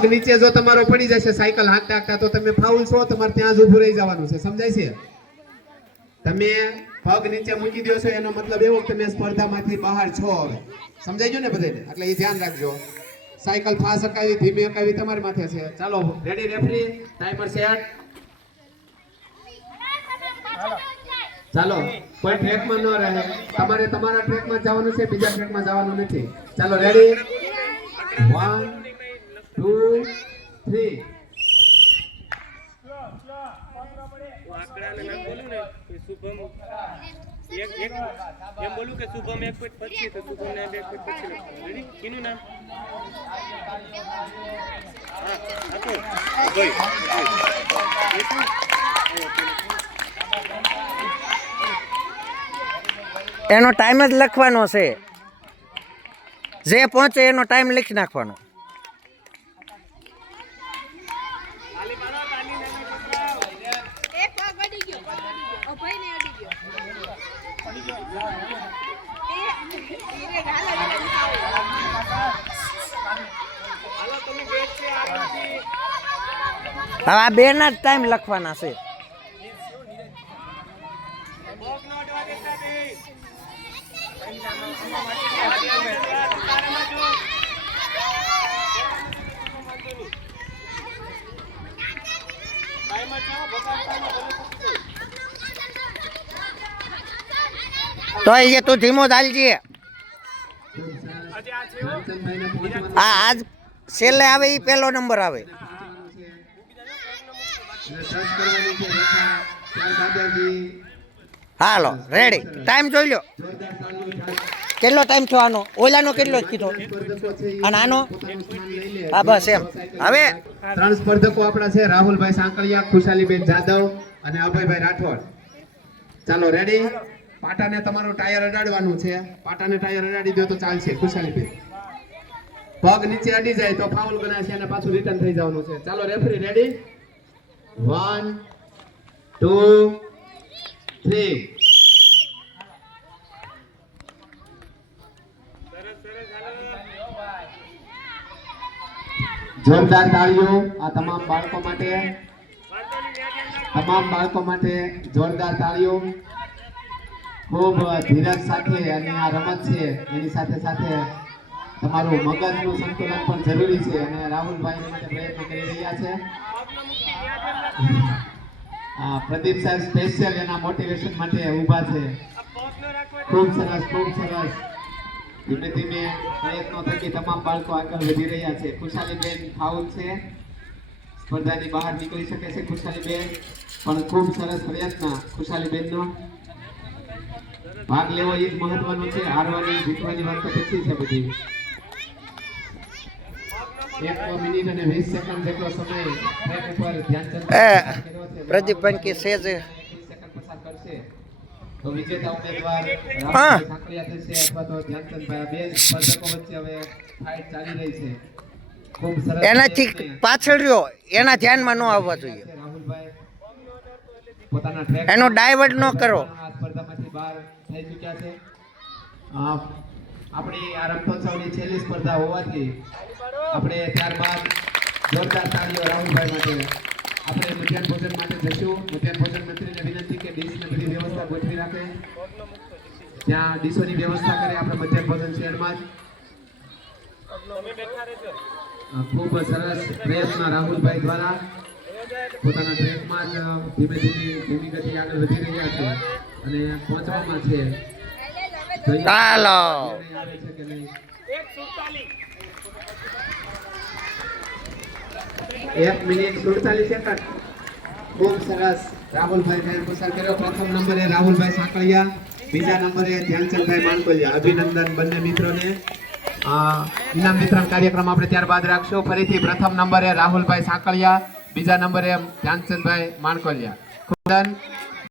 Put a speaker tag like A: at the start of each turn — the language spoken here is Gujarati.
A: પગ નીચે જો તમારો પડી જશે, સાયકલ હાંકતા હાંકતા તો તમે ફાઉલ છો, તમારે ત્યાં જ ઊભું રહી જવાનું છે. સમજાય છે? તમે પગ નીચે મૂકી દો છો, એનો મતલબ એવો કે તમે સ્પર્ધામાંથી બહાર છો હવે. સમજાઈ ને બધાને એટલે એ ધ્યાન રાખજો. સાયકલ ફાસ અકાવી ધીમી અકાવી તમારી માથે છે. ચાલો રેડી રેફરી ટાઈમર સેટ ચાલો, કોઈ ટ્રેકમાં ન રહે. તમારે તમારા ટ્રેકમાં જવાનું છે, બીજા ટ્રેકમાં જવાનું નથી. ચાલો રેડી વન
B: એમ બોલું કે શુભમ એક ફૂટ પછી તો શુભમ ને એક ફૂટ પછી રેડી કીનું નામ
C: એનો ટાઈમ જ લખવાનો છે. જે પહોંચે એનો ટાઈમ લખી નાખવાનો
D: એક પગ અડી ગયો પગ અડી ગયો અભય ને અડી ગયો એ ઈને ગાલા ગાલા નીકળ્યો.
B: હાલો તમે બેટ છે આગળથી
C: હવે આ બેના જ ટાઈમ લખવાના છે
B: બોક નો અડવા દેતા બે ટાઈમર છે ભગવાન ટાઈમર
C: તો એ તું ધીમો ચાલજે
B: આ
C: આજ છેલ્લે આવે એ પહેલો નંબર આવે. હાલો રેડી ટાઈમ જોઈ લો. કેટલો ટાઈમ થયો આનો ઓલાનો કેટલો કીધો? અને આનો? હા, બસ એમ. હવે
A: ત્રણ સ્પર્ધકો આપણા છે. રાહુલભાઈ સાંકળિયા, ખુશાલીબેન જાદવ અને અભયભાઈ રાઠોડ. ચાલો રેડી પાટાને તમારું ટાયર અડાડવાનું છે. પાટાને ટાયર અડાડી દો તો ચાલશે ખુશાલીબેન પગ નીચે અડી જાય તો ફાઉલ ગણાશે અને પાછું રિટર્ન થઈ જવાનું છે. ચાલો referee ready one two three જોરદાર તાળીઓ આ તમામ બાળકો માટે. તમામ બાળકો માટે જોરદાર તાળીઓ. ખૂબ ધીરજ સાથે અને આ રમત છે, એની સાથે સાથે તમારું મગજનું સંતુલન પણ જરૂરી છે અને રાહુલભાઈ માટે પ્રયત્ન કરી રહ્યા છે. આ પ્રદીપ સાહેબ સ્પેશિયલ એના મોટિવેશન માટે ઊભા છે. ખૂબ સરસ ખૂબ સરસ. ધીમે ધીમે પ્રયત્નો થકી તમામ બાળકો આગળ વધી રહ્યા છે. ખુશાલીબેન ફાઉલ છે. સ્પર્ધાની બહાર નીકળી શકે છે ખુશાલીબેન. પણ ખૂબ સરસ પ્રયત્ન ખુશાલીબેનનો. ભાગ લેવો એ જ મહત્વનું છે. હારવાની જીતવાની વાત તો પછી છે બધી.
C: પ્રદીપભાઈ કે
A: તો વિજેતા ઉમેદવાર
C: હા.
A: અથવા તો ધ્યાનચંદભાઈ બે સ્પર્ધકો વચ્ચે હવે ફાઇટ ચાલી રહી છે.
C: એનાથી પાછળ રહ્યો. એના ધ્યાનમાં ન આવવા જોઈએ. એનો ડાયવર્ટ ન કરો.
A: છે. આપણી આ રમતોત્સવની છેલ્લી સ્પર્ધા હોવાથી આપણે ત્યારબાદ જોરદાર તાળીઓ રાહુલભાઈ માટે આપણે મધ્યાહન ભોજન માટે જશું મધ્યાહન ભોજન મંત્રીને વિનંતી કે ડીશને બધી વ્યવસ્થા ગોઠવી રાખે. ત્યાં ડીશોની વ્યવસ્થા કરે આપણે મધ્યાહન ભોજન શહેરમાં જ. ખૂબ સરસ પ્રયત્ન રાહુલભાઈ દ્વારા પોતાના ટ્રેકમાં જ ધીમે ધીમે ધીમી ગતિ આગળ વધી રહ્યા છે અને પહોંચવામાં છે.
C: ચાલો.
A: એક મિનિટ સુડતાલીસ સેકન્ડ. ખૂબ સરસ. રાહુલભાઈ ભાઈ પસાર કર્યો. પ્રથમ નંબરે રાહુલભાઈ સાંકળિયા. બીજા નંબરે ધ્યાનચંદભાઈ માનકોલિયા અભિનંદન બંને મિત્રોને. ઇનામ વિતરણ કાર્યક્રમ આપણે ત્યારબાદ રાખશું. ફરીથી પ્રથમ નંબરે રાહુલભાઈ સાંકળિયા. બીજા નંબરે ધ્યાનચંદભાઈ માણકોલિયા